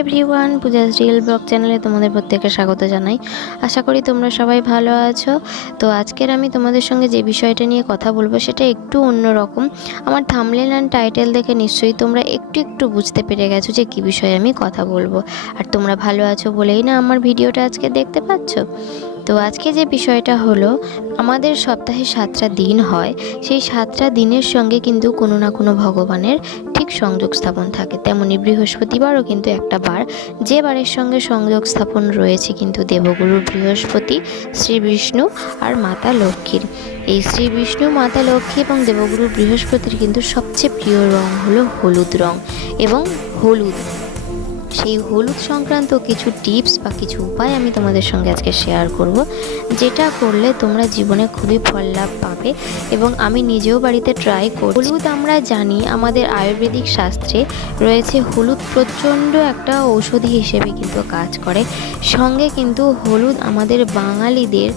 Everyone Puja's real blog চ্যানেলে তোমাদের প্রত্যেকে স্বাগত জানাই। আশা করি তোমরা সবাই ভালো আছো। তো আজকের আমি তোমাদের সঙ্গে যে বিষয়টা নিয়ে কথা বলব সেটা একটু অন্যরকম আমার থামলেন অ্যান্ড টাইটেল দেখে নিশ্চয়ই তোমরা একটু একটু বুঝতে পেরে গেছো যে কী বিষয়ে আমি কথা বলব। আর তোমরা ভালো আছো বলেই না আমার ভিডিওটা আজকে দেখতে পাচ্ছ? তো আজকে যে বিষয়টা হলো, আমাদের সপ্তাহে সাতটা দিন হয়। সেই সাতটা দিনের সঙ্গে কিন্তু কোনো না কোনো ভগবানের ঠিক সংযোগ স্থাপন থাকে। তেমনি বৃহস্পতিবারও কিন্তু একটা বার। যে বারের সঙ্গে সংযোগ স্থাপন রয়েছে কিন্তু দেবগুরু বৃহস্পতি, শ্রী বিষ্ণু আর মাতা লক্ষ্মীর এই শ্রী বিষ্ণু, মাতা লক্ষ্মী এবং দেবগুরু বৃহস্পতির কিন্তু সবচেয়ে প্রিয় রং হলো হলুদ রং এবং হলুদ। সেই হলুদ সংক্রান্ত কিছু টিপস বা কিছু উপায় আমি তোমাদের সঙ্গে আজকে শেয়ার করব, যেটা করলে তোমরা জীবনে খুবই ফল লাভ পাবে এবং আমি নিজেও বাড়িতে ট্রাই করি হলুদ আমরা জানি আমাদের আয়ুর্বেদিক শাস্ত্রে রয়েছে হলুদ প্রচণ্ড একটা ঔষধি হিসেবে কিন্তু কাজ করে। সঙ্গে কিন্তু হলুদ আমাদের বাঙালিদের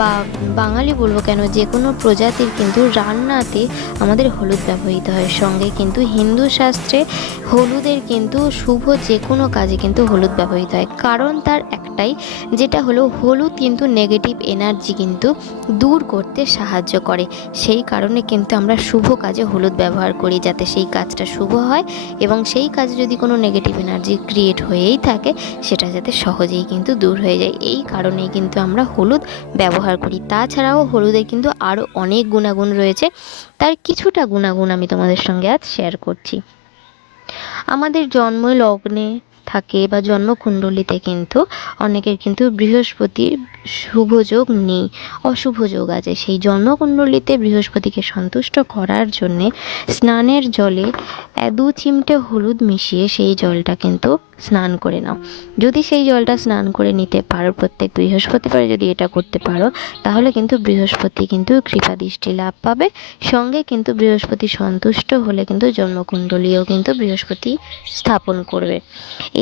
বা বাঙালি বলব কেন যে কোনো প্রজাতির কিন্তু রান্নাতে আমাদের হলুদ ব্যবহৃত হয়। সঙ্গে কিন্তু হিন্দু শাস্ত্রে হলুদের কিন্তু শুভ যে কোনো কাজে কিন্তু হলুদ ব্যবহৃত হয়। কারণ তার একটাই, যেটা হলো হলুদ কিন্তু নেগেটিভ এনার্জি কিন্তু দূর করতে সাহায্য করে। সেই কারণে কিন্তু আমরা শুভ কাজে হলুদ ব্যবহার করি যাতে সেই কাজটা শুভ হয় এবং সেই কাজে যদি কোনো নেগেটিভ এনার্জি ক্রিয়েট হয়েই থাকে, সেটা যাতে সহজেই কিন্তু দূর হয়ে যায়। এই কারণেই কিন্তু আমরা হলুদ ব্যবহার করি। তাছাড়াও হলুদের কিন্তু আরও অনেক গুণাগুণ রয়েছে। তার কিছুটা গুণাগুণ আমি তোমাদের সঙ্গে আজ শেয়ার করছি। আমাদের জন্ম লগ্নে থাকে বা জন্মকুণ্ডলিতে কিন্তু অনেকের কিন্তু বৃহস্পতির শুভ যোগ নেই, অশুভ যোগ আছে। সেই জন্মকুণ্ডলিতে বৃহস্পতিকে সন্তুষ্ট করার জন্যে স্নানের জলে দু চিমটে হলুদ মিশিয়ে সেই জলটা কিন্তু স্নান করে নাও। যদি সেই জলটা স্নান করে নিতে পারো প্রত্যেক বৃহস্পতিবারে যদি এটা করতে পারো, তাহলে কিন্তু বৃহস্পতি কিন্তু কৃপা দৃষ্টি লাভ পাবে। সঙ্গে কিন্তু বৃহস্পতি সন্তুষ্ট হলে কিন্তু জন্মকুণ্ডলীও কিন্তু বৃহস্পতি স্থাপন করবে।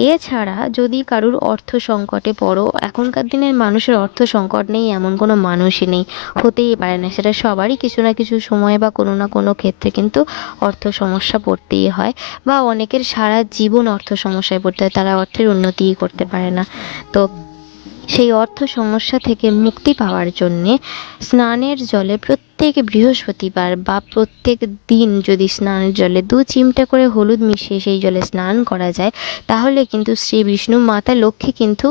এছাড়া যদি কারুর অর্থ সংকটে পড়ো, এখনকার দিনের মানুষের অর্থ সংকট নেই, এমন কোনো মানুষই নেই। হতেই পারে না, সেটা সবারই কিছু না কিছু সময় বা কোনো না কোনো ক্ষেত্রে কিন্তু অর্থ সমস্যা পড়তেই হয় বা অনেকের সারা জীবন অর্থ সমস্যায় পড়তে হয়, তারা অর্থের উন্নতিই করতে পারে না। তো সেই অর্থ সমস্যা থেকে মুক্তি পাওয়ার জন্যে স্নানের জলে প্রত্যেক বৃহস্পতিবার বা প্রত্যেক দিন যদি স্নানের জলে দু চিমটা করে হলুদ মিশিয়ে সেই জলে স্নান করা যায়, তাহলে কিন্তু শ্রী বিষ্ণু মাতা লক্ষ্মী কিন্তু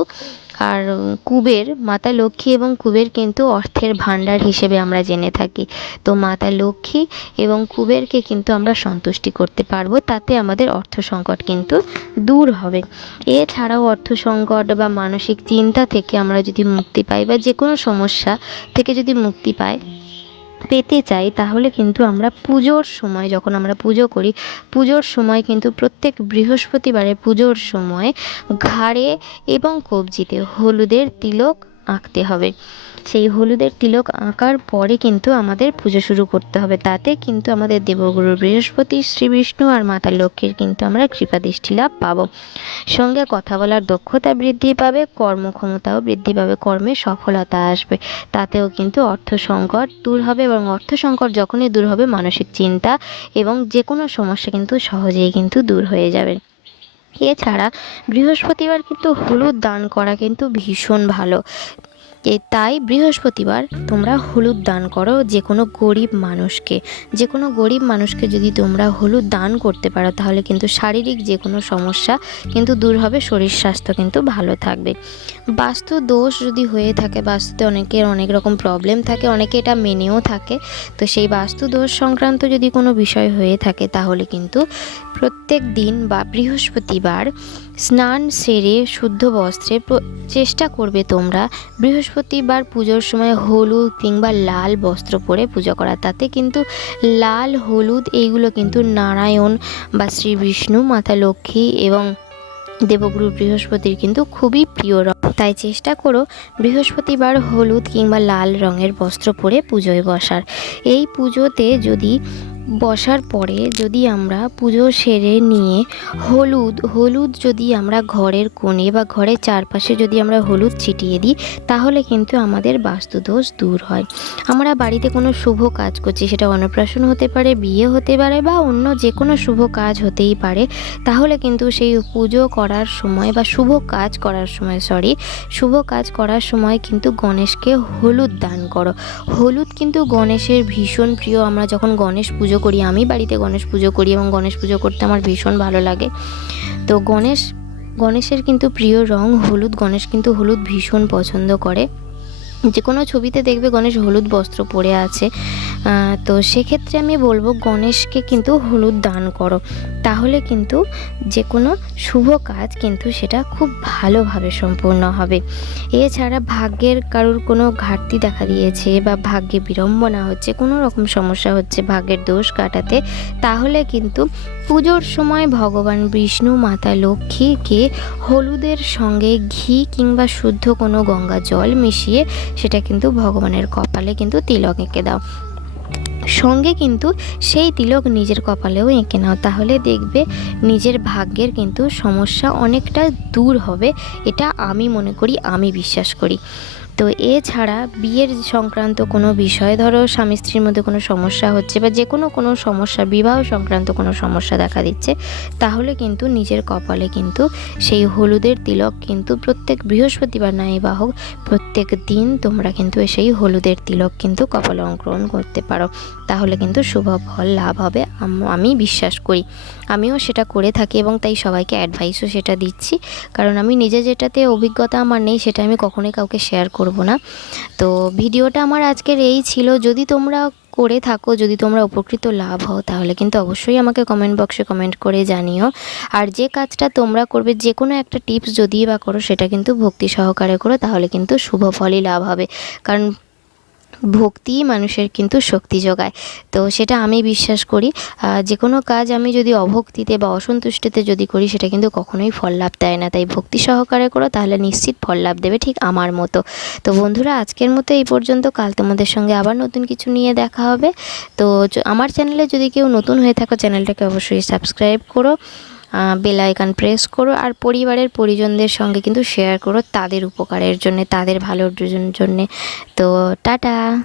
আর কুবের, মাতা লক্ষ্মী এবং কুবের কিন্তু অর্থের ভাণ্ডার হিসেবে আমরা জেনে থাকি। তো মাতা লক্ষ্মী এবং কুবেরকে কিন্তু আমরা সন্তুষ্টি করতে পারব, তাতে আমাদের অর্থ সংকট কিন্তু দূর হবে। এছাড়াও অর্থ সংকট বা মানসিক চিন্তা থেকে আমরা যদি মুক্তি পাই বা যে কোনো সমস্যা থেকে যদি মুক্তি পাই পেতে চাই, তাহলে কিন্তু আমরা পুজোর সময় যখন আমরা পুজো করি, পুজোর সময় কিন্তু প্রত্যেক বৃহস্পতিবারে পুজোর সময় ঘাড়ে এবং কবজিতে হলুদের তিলক আঁকতে হবে। সেই হলুদের তিলক আঁকার পরে কিন্তু আমাদের পুজো শুরু করতে হবে। তাতে কিন্তু আমাদের দেবগুরু বৃহস্পতি শ্রী বিষ্ণু আর মাতা লক্ষ্মীর কিন্তু আমরা কৃপা দৃষ্টি লাভ পাবো। সঙ্গে কথা বলার দক্ষতা বৃদ্ধি পাবে, কর্মক্ষমতাও বৃদ্ধি পাবে, কর্মে সফলতা আসবে। তাতেও কিন্তু অর্থ সংকট দূর হবে এবং অর্থ সংকট যখনই দূর হবে, মানসিক চিন্তা এবং যে কোনো সমস্যা কিন্তু সহজেই কিন্তু দূর হয়ে যাবে। এছাড়া বৃহস্পতিবার কিন্তু হলুদ দান করা কিন্তু ভীষণ ভালো। এ তাই বৃহস্পতিবার তোমরা হলুদ দান করো যে কোনো গরিব মানুষকে। যে কোনো গরিব মানুষকে যদি তোমরা হলুদ দান করতে পারো, তাহলে কিন্তু শারীরিক যে কোনো সমস্যা কিন্তু দূর হবে, শরীর স্বাস্থ্য কিন্তু ভালো থাকবে। বাস্তু দোষ যদি হয়ে থাকে, বাস্তুতে অনেকের অনেক রকম প্রবলেম থাকে, অনেকে এটা মেনেও থাকে। তো সেই বাস্তু দোষ সংক্রান্ত যদি কোনো বিষয় হয়ে থাকে, তাহলে কিন্তু প্রত্যেক দিন বা বৃহস্পতিবার স্নান সেরে শুদ্ধ বস্ত্রে চেষ্টা করবে তোমরা। বৃহস্পতিবার পুজোর সময় হলুদ কিংবা লাল বস্ত্র পরে পুজো করা। তাতে কিন্তু লাল, হলুদ, এইগুলো কিন্তু নারায়ণ বা শ্রী বিষ্ণু, মাতা লক্ষ্মী এবং দেবগুরু বৃহস্পতির কিন্তু খুবই প্রিয় রং। তাই চেষ্টা করো বৃহস্পতিবার হলুদ কিংবা লাল রঙের বস্ত্র পরে পুজোয় বসার। এই পুজোতে যদি বসার পরে যদি আমরা পুজো সেরে নিয়ে হলুদ হলুদ যদি আমরা ঘরের কোণে বা ঘরের চারপাশে যদি আমরা হলুদ ছিটিয়ে দিই, তাহলে কিন্তু আমাদের বাস্তুদোষ দূর হয়। আমরা বাড়িতে কোনো শুভ কাজ করছি, সেটা অন্নপ্রাশন হতে পারে, বিয়ে হতে পারে বা অন্য যে কোনো শুভ কাজ হতেই পারে, তাহলে কিন্তু সেই পুজো করার সময় বা শুভ কাজ করার সময় সরি শুভ কাজ করার সময় কিন্তু গণেশকে হলুদ দান করো। হলুদ কিন্তু গণেশের ভীষণ প্রিয়, আমরা যখন গণেশ পুজো করি, আমি বাড়িতে গণেশ পুজো করি এবং গণেশ পুজো করতে আমার ভীষণ ভালো লাগে। তো গণেশ, গণেশের কিন্তু প্রিয় রং হলুদ। গণেশ কিন্তু হলুদ ভীষণ পছন্দ করে। যে কোনো ছবিতে দেখবে গণেশ হলুদ বস্ত্র পরে আছে। তো সেক্ষেত্রে আমি বলব গণেশকে কিন্তু হলুদ দান করো। তাহলে কিন্তু যে কোনো শুভ কাজ কিন্তু সেটা খুব ভালোভাবে সম্পূর্ণ হবে। এছাড়া ভাগ্যের কারোর কোনো ঘাটতি দেখা দিয়েছে বা ভাগ্যে বিড়ম্বনা হচ্ছে, কোনো রকম সমস্যা হচ্ছে, ভাগ্যের দোষ কাটাতে, তাহলে কিন্তু পুজোর সময় ভগবান বিষ্ণু, মাতা লক্ষ্মীকে হলুদের সঙ্গে ঘি কিংবা শুদ্ধ কোনো গঙ্গা জল মিশিয়ে সেটা কিন্তু ভগবানের কপালে কিন্তু তিলক এঁকে দাও। সঙ্গে কিন্তু সেই তিলক নিজের কপালেও এঁকে নাও। তাহলে দেখবে নিজের ভাগ্যের কিন্তু সমস্যা অনেকটা দূর হবে। এটা আমি মনে করি, আমি বিশ্বাস করি। তো এছাড়া বিয়ের সংক্রান্ত কোনো বিষয়, ধরো স্বামী স্ত্রীর মধ্যে কোনো সমস্যা হচ্ছে বা যে কোনো কোনো সমস্যা, বিবাহ সংক্রান্ত কোনো সমস্যা দেখা দিচ্ছে, তাহলে কিন্তু নিজের কপালে কিন্তু সেই হলুদের তিলক কিন্তু প্রত্যেক বৃহস্পতিবার নাই বা হোক, প্রত্যেক দিন তোমরা কিন্তু সেই হলুদের তিলক কিন্তু কপালে অঙ্কন করতে পারো। তাহলে কিন্তু শুভ ফল লাভ হবে আমি বিশ্বাস করি। আমিও সেটা করে থাকি এবং তাই সবাইকে অ্যাডভাইসও সেটা দিচ্ছি। কারণ আমি নিজে যেটাতে অভিজ্ঞতা আমার নেই, সেটা আমি কখনোই কাউকে শেয়ার করব না। তো ভিডিওটা আমার আজকের এই ছিল। যদি তোমরা করে থাকো, যদি তোমরা উপকৃত লাভ হও, তাহলে কিন্তু অবশ্যই আমাকে কমেন্ট বক্সে কমেন্ট করে জানিও। আর যে কাজটা তোমরা করবে, যে কোনো একটা টিপস যদি বা করো, সেটা কিন্তু ভক্তি সহকারে করো, তাহলে কিন্তু শুভ ফলই লাভ হবে। কারণ ভক্তি মানুষের কিন্তু শক্তি যোগায়। তো সেটা আমি বিশ্বাস করি। যে কোনো কাজ আমি যদি অভক্তিতে বা অসন্তুষ্টিতে যদি করি, সেটা কিন্তু কখনোই ফল লাভ দেয় না। তাই ভক্তি সহকারে করো, তাহলে নিশ্চিত ফল লাভ দেবে ঠিক আমার মতো। তো বন্ধুরা, আজকের মতো এই পর্যন্ত। কাল তোমাদের সঙ্গে আবার নতুন কিছু নিয়ে দেখা হবে। তো আমার চ্যানেলে যদি কেউ নতুন হয়ে থাকো, চ্যানেলটাকে অবশ্যই সাবস্ক্রাইব করো। বেল আইকন প্রেস করো আর পরিবারের পরিজনদের সঙ্গে কিন্তু শেয়ার করো তাদের উপকারের জন্য, তাদের ভালোর জন্য। তো টাটা।